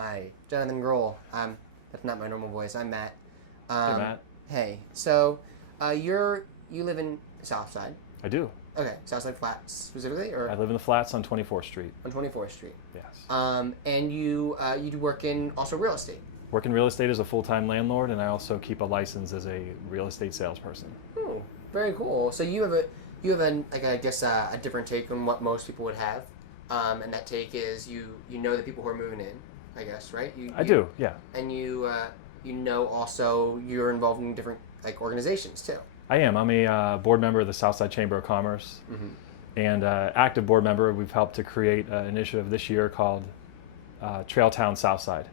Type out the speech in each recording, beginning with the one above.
Hi, Jonathan Growall. That's not my normal voice. I'm Matt. Hey, Matt. Hey. So, you live in Southside. I do. Okay, Southside Flats specifically, or I live in the flats on 24th Street. on 24th Street. Yes. And you do work in also real estate. Work in real estate as a full-time landlord, and I also keep a license as a real estate salesperson. Oh, very cool. So you have a different take on what most people would have, and that take is you know the people who are moving in, I guess, right? I do, yeah. And you know also you're involved in different organizations too. I am. I'm a board member of the Southside Chamber of Commerce, and active board member. We've helped to create an initiative this year called Trail Town Southside.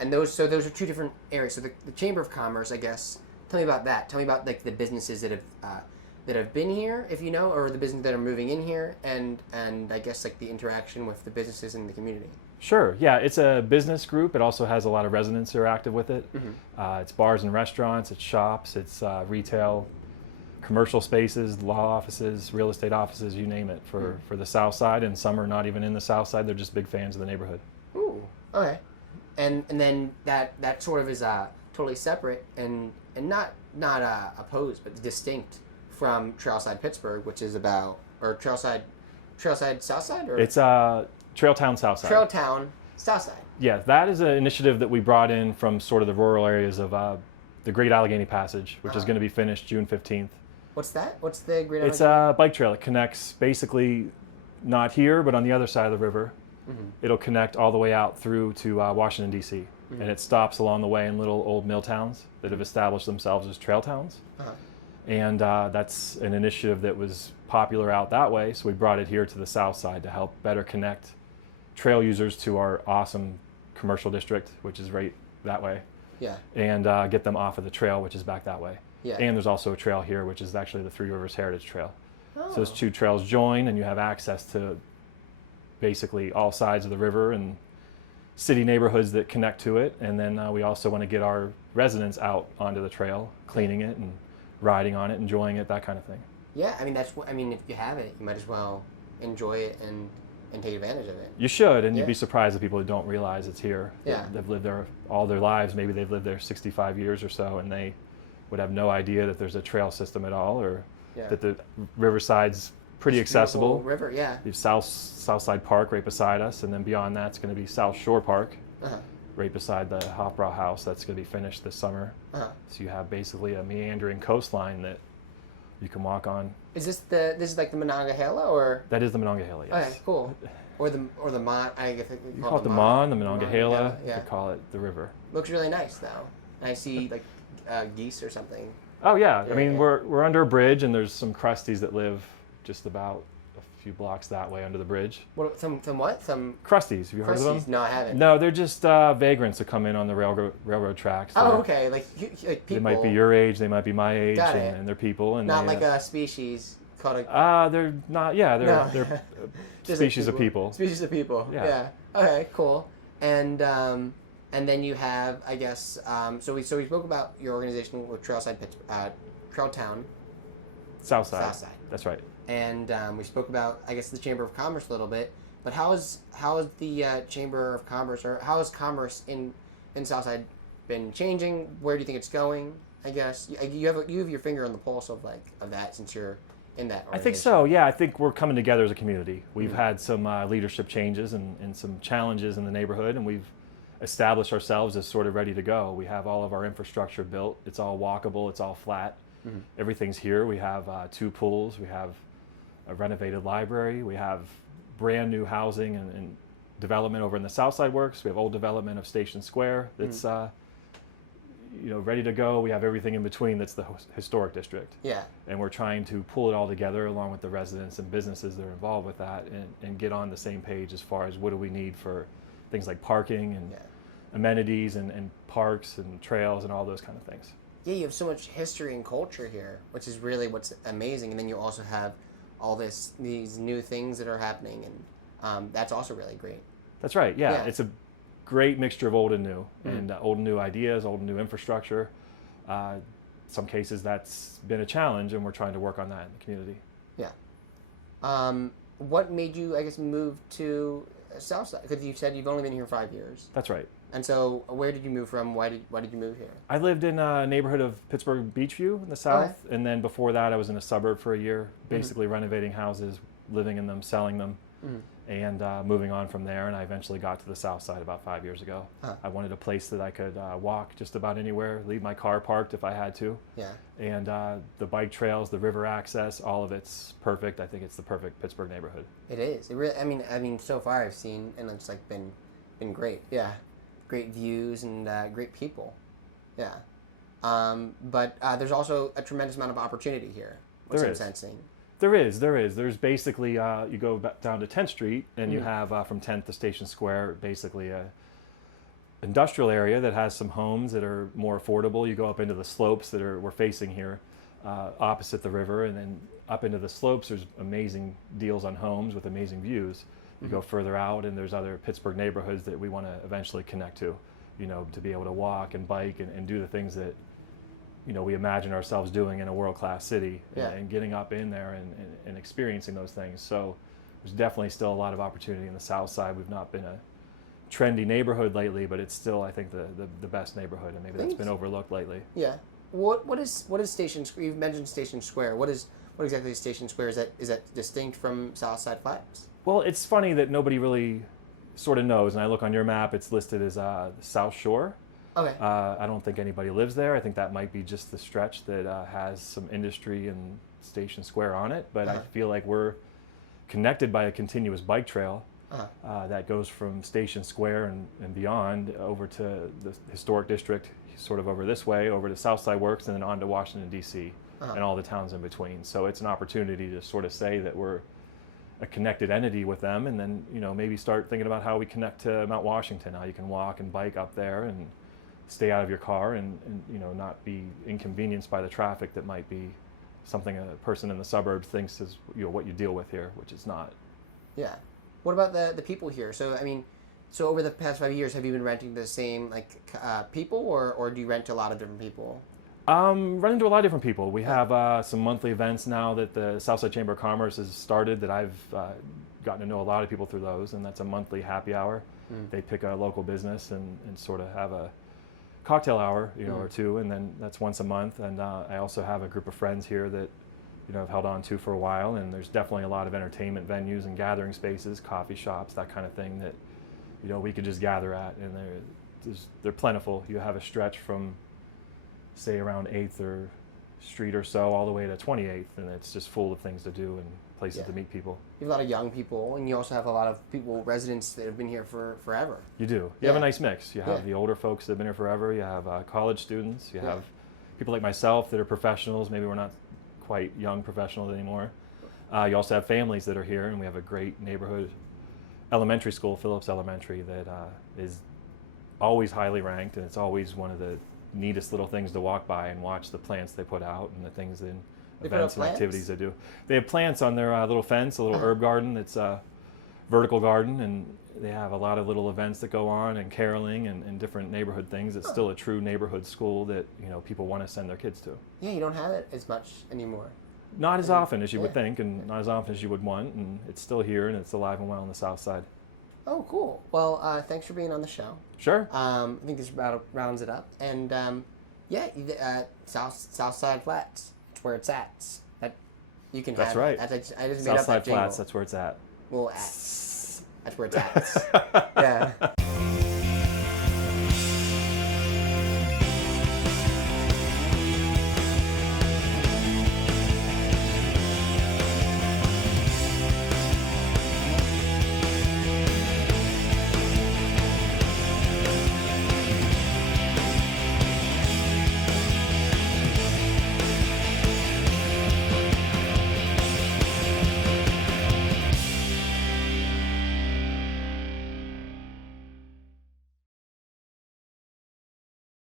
And those are two different areas. So the Chamber of Commerce, I guess. Tell me about that. Tell me about the businesses that have been here, if you know, or the businesses that are moving in here, and I guess the interaction with the businesses in the community. Sure. Yeah, it's a business group. It also has a lot of residents who are active with it. It's bars and restaurants. It's shops. It's retail, commercial spaces, law offices, real estate offices. You name it for the South Side. And some are not even in the South Side. They're just big fans of the neighborhood. Ooh. Okay. And then that sort of is totally separate and not opposed but distinct from Trailside Pittsburgh, which is about Trailside Southside, or it's Trail Town Southside. Trail Town Southside. Yeah, that is an initiative that we brought in from sort of the rural areas of the Great Allegheny Passage, which is going to be finished June 15th. What's that? What's the Great Allegheny? It's a bike trail. It connects basically not here, but on the other side of the river. It'll connect all the way out through to Washington, D.C. And it stops along the way in little old mill towns that have established themselves as trail towns. And that's an initiative that was popular out that way, so we brought it here to the South Side to help better connect trail users to our awesome commercial district, which is right that way. Yeah. And get them off of the trail, which is back that way. Yeah. And there's also a trail here, which is actually the Three Rivers Heritage Trail. Oh. So those two trails join, and you have access to basically all sides of the river and city neighborhoods that connect to it. And then we also want to get our residents out onto the trail, cleaning it and riding on it, enjoying it, that kind of thing. Yeah, if you have it, you might as well enjoy it and take advantage of it. You should, and you'd be surprised at people who don't realize it's here. Yeah. They've lived there all their lives. Maybe they've lived there 65 years or so, and they would have no idea that there's a trail system at all, or that the riverside's pretty accessible. River, yeah. You have Southside Park right beside us, and then beyond that, it's going to be South Shore Park, right beside the Hofbrau House. That's going to be finished this summer. So you have basically a meandering coastline that you can walk on. Is this like the Monongahela, or? That is the Monongahela, yes. Okay, cool. Or the Mon. I guess you call it the Mon, the Monongahela. Yeah. You call it the river. Looks really nice though. I see geese or something. Oh yeah. I mean, we're under a bridge, and there's some crusties that live just about a few blocks that way under the bridge. What? Some what? Some crusties. Have you heard of them? No, I haven't. No, they're just vagrants that come in on the railroad tracks. Oh, okay. Like people. They might be your age. They might be my age, and they're people. And not they, like a species called a. They're not. Yeah, they're species of people. Species of people. Yeah. Okay. Cool. And then you have, I guess. So we spoke about your organization with Trail Town. Southside. That's right. And we spoke about, I guess, the Chamber of Commerce a little bit. But how is the Chamber of Commerce, or how has commerce in Southside been changing? Where do you think it's going? I guess you have your finger on the pulse of that, since you're in that organization. I think so. Yeah, I think we're coming together as a community. We've had some leadership changes and some challenges in the neighborhood, and we've established ourselves as sort of ready to go. We have all of our infrastructure built. It's all walkable. It's all flat. Everything's here. We have 2 pools. We have a renovated library. We have brand new housing and development over in the Southside Works. We have old development of Station Square that's ready to go. We have everything in between that's the historic district. Yeah. And we're trying to pull it all together along with the residents and businesses that are involved with that, and get on the same page as far as what do we need for things like parking and amenities and parks and trails and all those kind of things. Yeah, you have so much history and culture here, which is really what's amazing. And then you also have all these new things that are happening, and that's also really great. That's right. Yeah. It's a great mixture of old and new, and old and new ideas, old and new infrastructure. Some cases that's been a challenge, and we're trying to work on that in the community. Yeah. What made you, I guess, move to South Side? Because you said you've only been here 5 years. That's right. And so, where did you move from? Why did you move here? I lived in a neighborhood of Pittsburgh Beachview in the south, and then before that I was in a suburb for a year, basically renovating houses, living in them, selling them, and moving on from there. And I eventually got to the south side about 5 years ago. I wanted a place that I could walk just about anywhere, leave my car parked if I had to. Yeah. And the bike trails, the river access, all of it's perfect. I think it's the perfect Pittsburgh neighborhood. It is. It really. I mean, so far I've seen, and it's like been great. Yeah. Great views and great people. Yeah. But there's also a tremendous amount of opportunity here. What's I'm sensing. There is. There's basically, you go down to 10th Street and you have from 10th to Station Square, basically a industrial area that has some homes that are more affordable. You go up into the slopes that we're facing here, opposite the river, and then up into the slopes there's amazing deals on homes with amazing views. You go further out and there's other Pittsburgh neighborhoods that we want to eventually connect to, to be able to walk and bike and do the things that, we imagine ourselves doing in a world-class city, and getting up in there and experiencing those things. So there's definitely still a lot of opportunity in the south side. We've not been a trendy neighborhood lately, but it's still, I think, the best neighborhood, and maybe that's been overlooked lately. Yeah. What is Station Square? You've mentioned Station Square. What exactly is Station Square? Is that distinct from South Side Flats? Well, it's funny that nobody really sort of knows, and I look on your map, it's listed as the South Shore. Okay. I don't think anybody lives there. I think that might be just the stretch that has some industry and Station Square on it, but I feel like we're connected by a continuous bike trail that goes from Station Square and beyond over to the historic district, sort of over this way, over to Southside Works, and then on to Washington, D.C., and all the towns in between. So it's an opportunity to sort of say that we're a connected entity with them, and then maybe start thinking about how we connect to Mount Washington, how you can walk and bike up there and stay out of your car and not be inconvenienced by the traffic that might be something a person in the suburbs thinks is what you deal with here, which is not. Yeah. What about the people here? So so over the past 5 years, have you been renting the same people, or do you rent to a lot of different people? Run into a lot of different people. We have some monthly events now that the Southside Chamber of Commerce has started that I've gotten to know a lot of people through those, and that's a monthly happy hour. They pick a local business and sort of have a cocktail hour, or two, and then that's once a month. And I also have a group of friends here that I've held on to for a while, and there's definitely a lot of entertainment venues and gathering spaces, coffee shops, that kind of thing that we could just gather at, and they're plentiful. You have a stretch from say around 8th Street or so all the way to 28th, and it's just full of things to do and places to meet people. You have a lot of young people, and you also have a lot of residents that have been here for forever. You do. You have a nice mix. You have the older folks that have been here forever. You have college students. You have people like myself that are professionals. Maybe we're not quite young professionals anymore. You also have families that are here, and we have a great neighborhood elementary school, Phillips Elementary, that is always highly ranked, and it's always one of the neatest little things to walk by and watch the plants they put out and the things and events and activities they do. They have plants on their little fence, a little herb garden that's a vertical garden, and they have a lot of little events that go on and caroling and different neighborhood things. It's still a true neighborhood school that people want to send their kids to. Yeah, you don't have it as much anymore. Not as often as you would think, and not as often as you would want, and it's still here and it's alive and well on the south side. Oh, cool. Well, thanks for being on the show. Sure. I think this about rounds it up. And, South Side Flats. That's where it's at. You can That's have right. It. I just made South up Side that jingle. Flats, that's where it's at. Well, that's where it's at. Yeah.